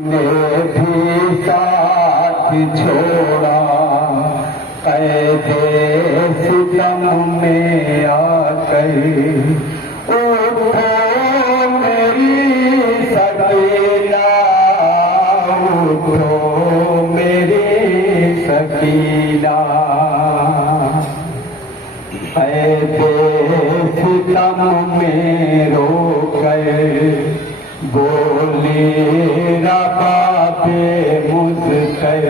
ने भी साथ छोड़ा कैदे सितम में आकर, उठो मेरी सकीना, उठो मेरी सकीना। कैदे सितम में रोकर बोली रबा पे मुझकर,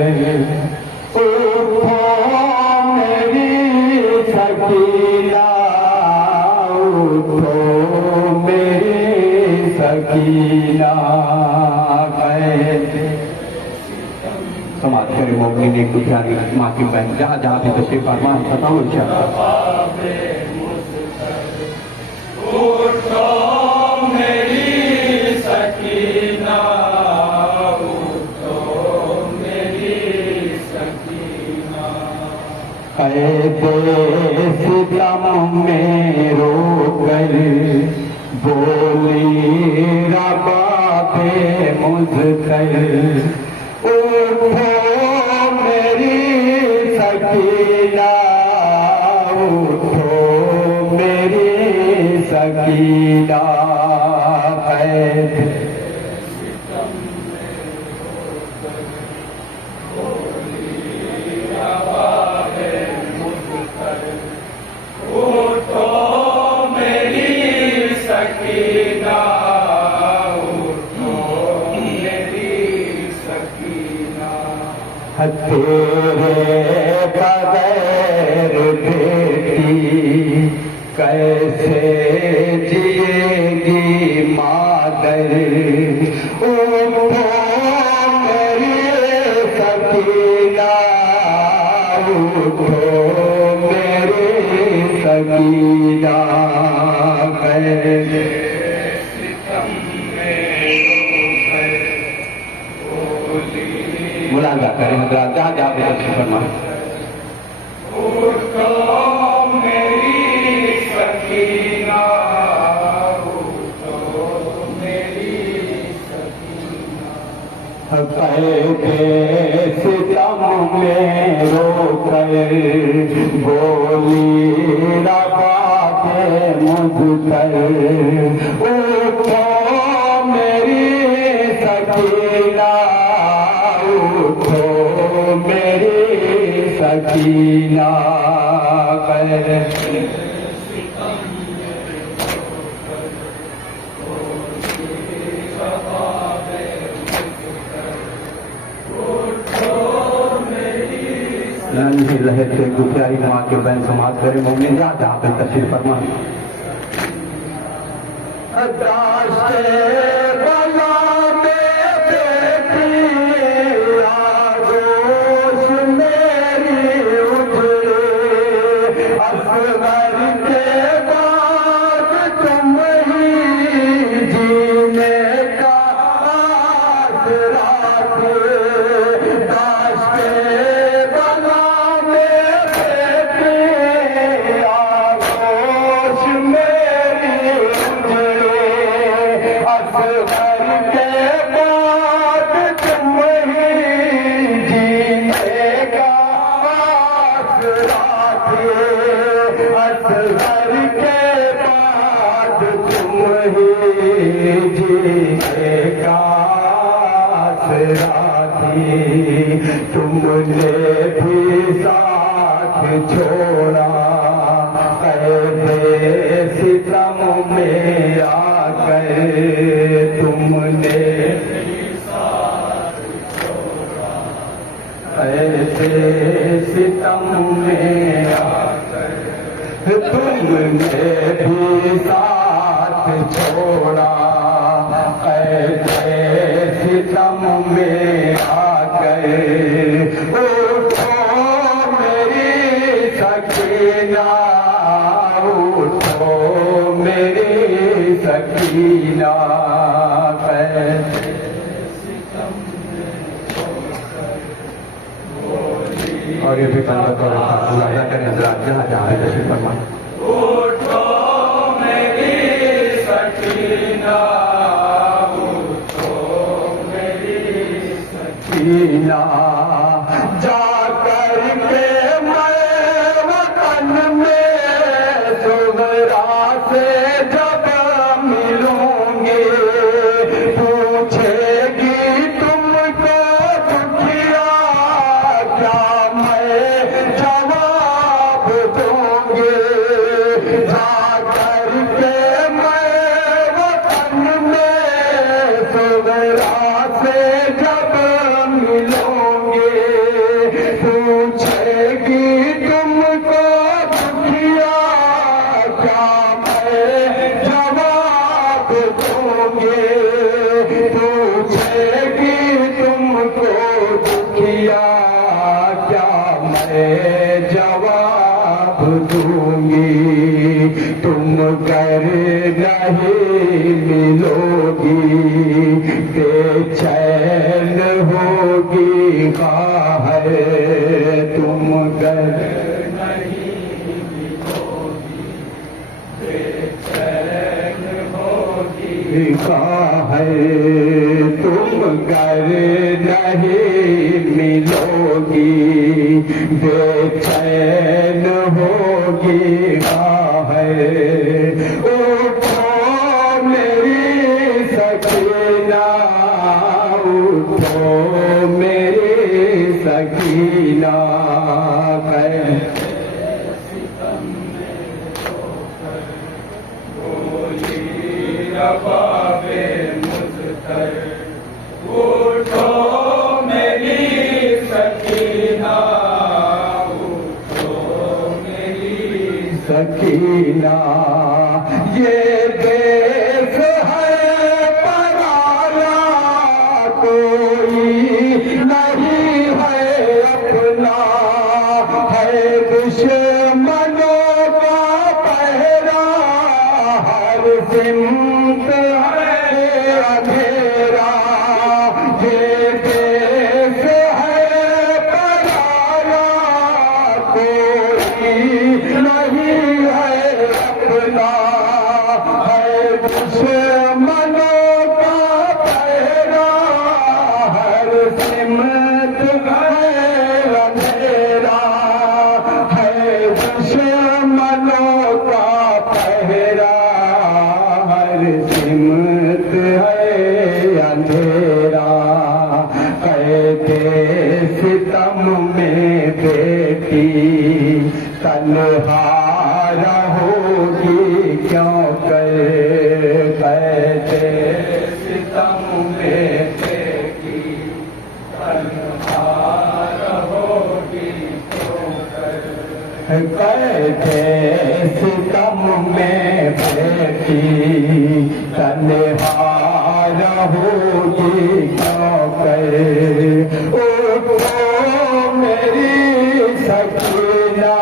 उठो मेरी सकीना, उठो मेरी सकीना। समाज करें मोगनी ने कुछ माँ की बहन जहाँ जहाँ भी तशरीफ फरमान बताओ इंशाअल्लाह। कैदे सितम में रोकर बोली रबा पे मुझकर, उठो मेरी सकीना, उठो मेरी सकीना। तेरे बगैर बेटी कैसे जिएगी मादर, उठो मेरी सकीना, उठो मेरी सकीना। मुलाजा करें हजरात जहाँ जहाँ पे तशरीफ फरमाएं। उठो मेरी सकीना, उठो मेरी सकीना। कैदे सितम में रोकर बोली रबा पे मुझकर, उठो मेरी सकीना, उठो मेरी सकीना। लहर से गुजारी माँ के बहन समाज करे मोमिन जहाँ जहाँ पे तशरीफ फरमाएं। तुमने भी साथ छोड़ा कैदे सितम में आकर, तुमने भी साथ छोड़ा कैदे सितम में आकर, तुमने भी साथ छोड़ा कैदे सितम में आकर, उठो मेरी सकीना, उठो मेरी सकीना। और ये भी बंदा तो मुलाजा करें हजरात जहाँ जहाँ है तशरीफ फरमाएं। उठो मेरी सकीना, उठो मेरी सकीना जाकर के मैं वतन में सुगरा से जब मिलूंगी पूछेगी तुमको दुखिया क्या मैं जवाब दूंगी जाकर के मैं वतन में सुगरा से जब मिलूंगी पूछेगी तुमको दुखिया क्या मैं जवाब दूंगी पूछेगी तुमको दुखिया क्या मैं जवाब दूंगी तुम कर नहीं मिलोगी बेचैन होगी कहाँ है तुम कर नहीं मिलोगी बेचैन होगी कहाँ है तुम कर नहीं मिलोगी बेचैन होगी कहाँ है उठो मेरी सकीना उठो मेरी सकीना रबाबे मुज़्तर उठो मेरी सकीना उठो मेरी सकीना ये देश है पराया कोई नहीं है अपना है दुश्मनों का पहरा हर सिमत है अंधेरा ये देश है पराया कोई नहीं है अपना है दुश्मनों का पहरा हर सिमत है अंधेरा है दुश्मनों का पहरा हर सिमत है अंधेरा कहते सितम में बेटी तन्हा रहोगी क्यों कहते सितम में बेटी तन्हा रहोगी क्यों कहते सितम में बेटी तन्हा रहोगी क्यों उठो मेरी सकीना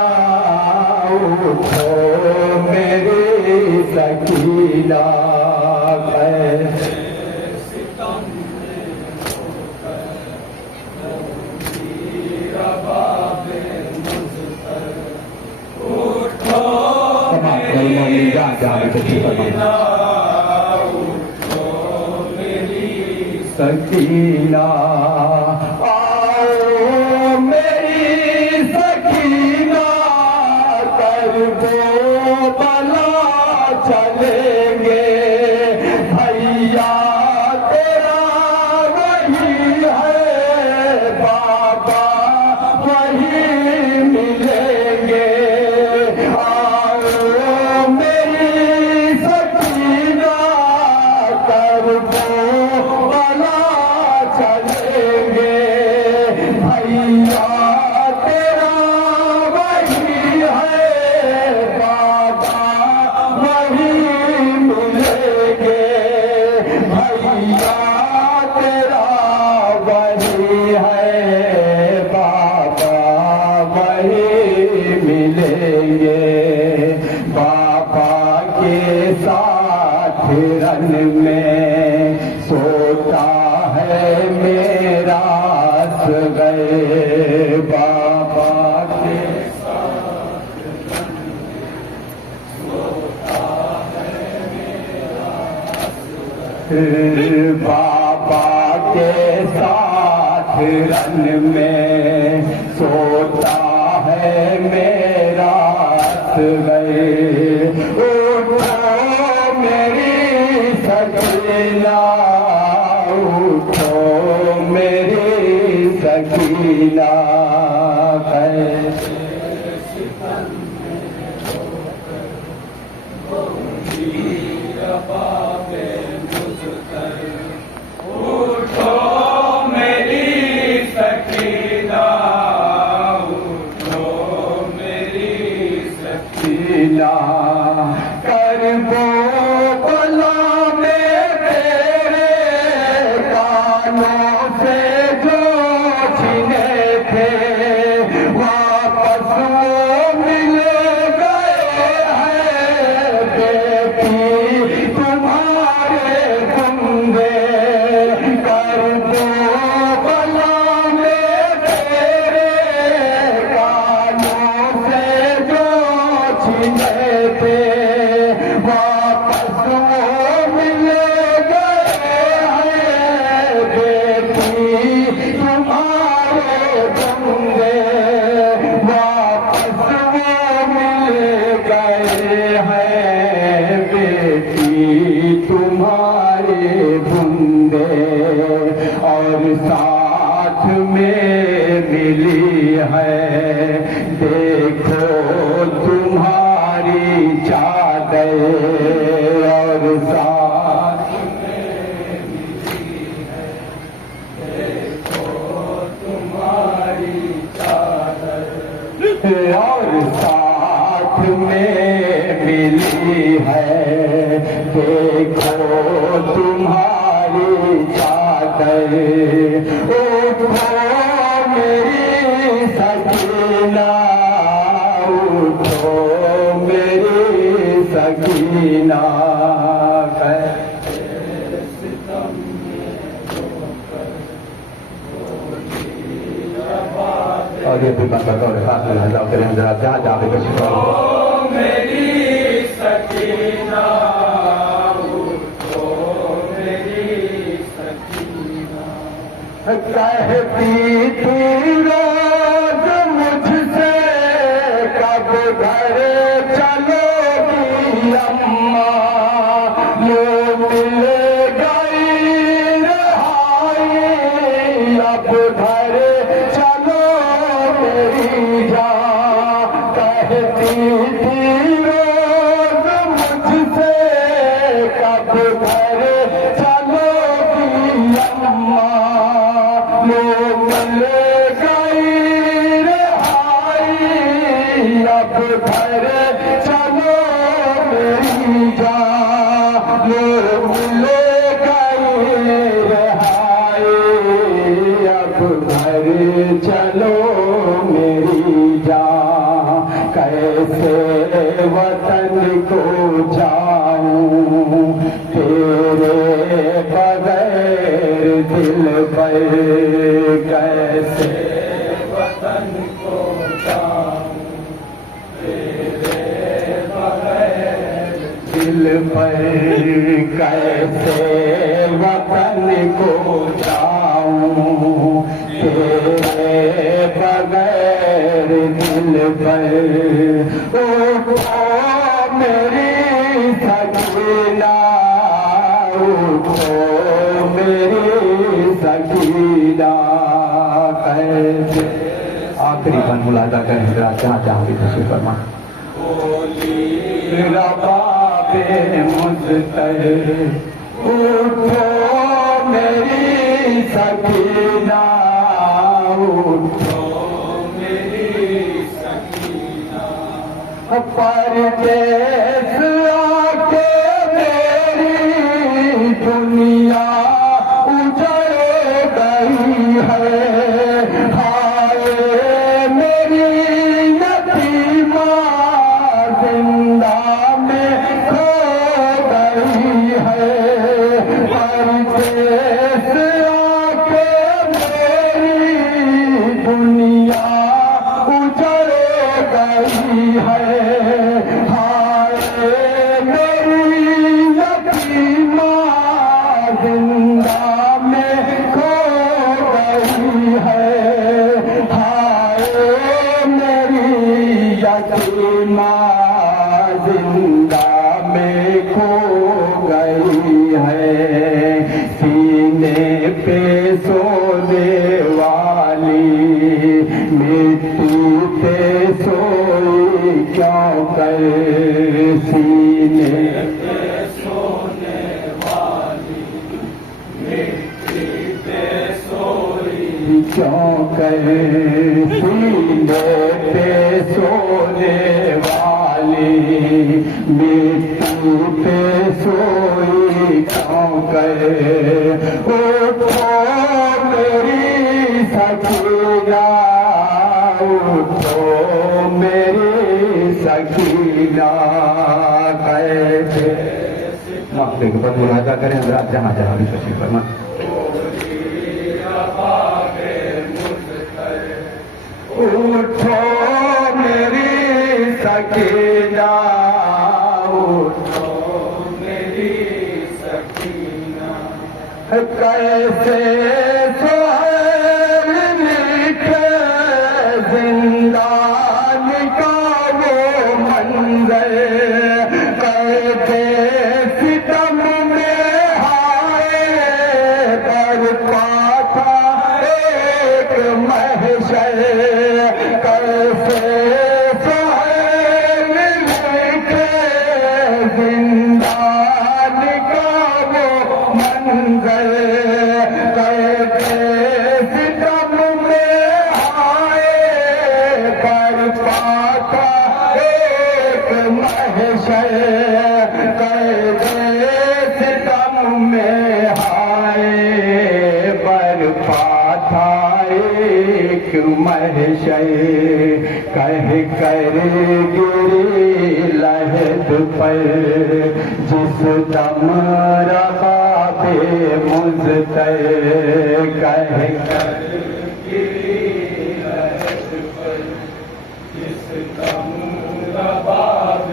उठो मेरी सकीना सकीना आओ मेरी सकीना कर दो भला चलेंगे भैया तेरा वही है बाबा वही मिलेंगे आओ मेरी सकीना कर दो चलेंगे भैया तेरा वही है बाबा वही मिलेंगे भैया तेरा वही है बाबा वही मिलेंगे बाबा के साथ रन में सोता है मेरा गए बाबा के साथ सोता है मेरा बाबा के साथ जागरण में सोता है मेरा गए। उठो मेरी सकीना, उठो मेरी सकीना, कर वो भला में तेरे कानों से जो छीने थे, वापस वो मिल गए हैं बेटी तुम्हारे बंदे। कर वो भला में तेरे कानों से जो छीने थे, वापस वो मिल गए हैं बेटी तुम्हारे बंदे। वापस वो मिल गए हैं बेटी तुम्हारे बंदे। और साथ में मिली है देखो तुम्हारी चादर। और साथ में मिली है देखो तुम्हारी चादर। और साथ में मिली है देखो तुम्हारी चादर। उठो मेरी सकीना, उठो मेरी सकीना, और ये भी बंद कर हाथ में जाओ करें जरा जहाँ जावे कुछ करो। मेरी सकीना, उठो मेरी सकीना, कहती थी रोज मुझसे कब घर चलोगी अम्मा। लो मिल गई रहाई, अब घर चलो मेरी जान। कहती थी रोज मुझसे कब घर चलोगी अम्मा। लो मिल गई रहाई, अब घर चलो मेरी जान। लो मिल गई रहाई, अब घर चलो मेरी जान। कैसे वतन को जाऊं तेरे बगैर दिल पर। कैसे वतन को जाऊं तेरे बगैर दिल पर। कैसे वतन को जाऊं तेरे बगैर दिल पर। उठो मेरी सकीना, उठो मेरी सकीना। कैसे आखिरी बन मुलादा करें जरा जहाँ जहाँ भी तशरीफ फरमा। रबाबे मुज़्तर, उठो मेरी सकीना, उठो मेरी सकीना। परदेस आके मेरी दुनिया उजड़ गई है। हाय मेरी यतीमा जिंदा में खो गई है। परदेस आके मेरी दुनिया उजड़ गई है। हाय सोने वाली मिट्टी पे सोई क्यों कर सीने सोने वाली मिट्टी पे सोई क्यों कर सीने पे सोने वाली मिट्टी पे सोई क्यों कर उठो मेरी सकीना उठो मेरी सकीना कैसे माफी के बाद मुलाजा करें हजरात जहाँ जहाँ भी तशरीफ फरमा उठो मेरी सकीना उठो मेरी सकीना कैसे सोहर मिटे जिंदान का वो मंजर कैसे सितम में हाय पर पाता एक महशर कैसे सोहर मिटे जिंदान का वो मंजर कैसे सितम में आए पर पाता एक महशर कैसे सितम में आए पर पाता एक महशर कह कर गिरी लहद पर जिस दम रबा पे मुझतर कह कर गिरी लहद पर जिस दम रबा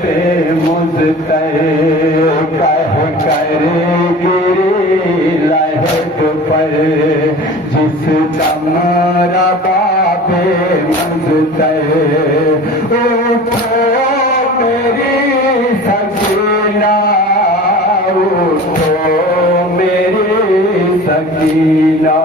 पे मुझतर कह कर गिरी लहद पर जिस दम रबा पे मुझतर उठो मेरी सकीना उठो मेरी सकीना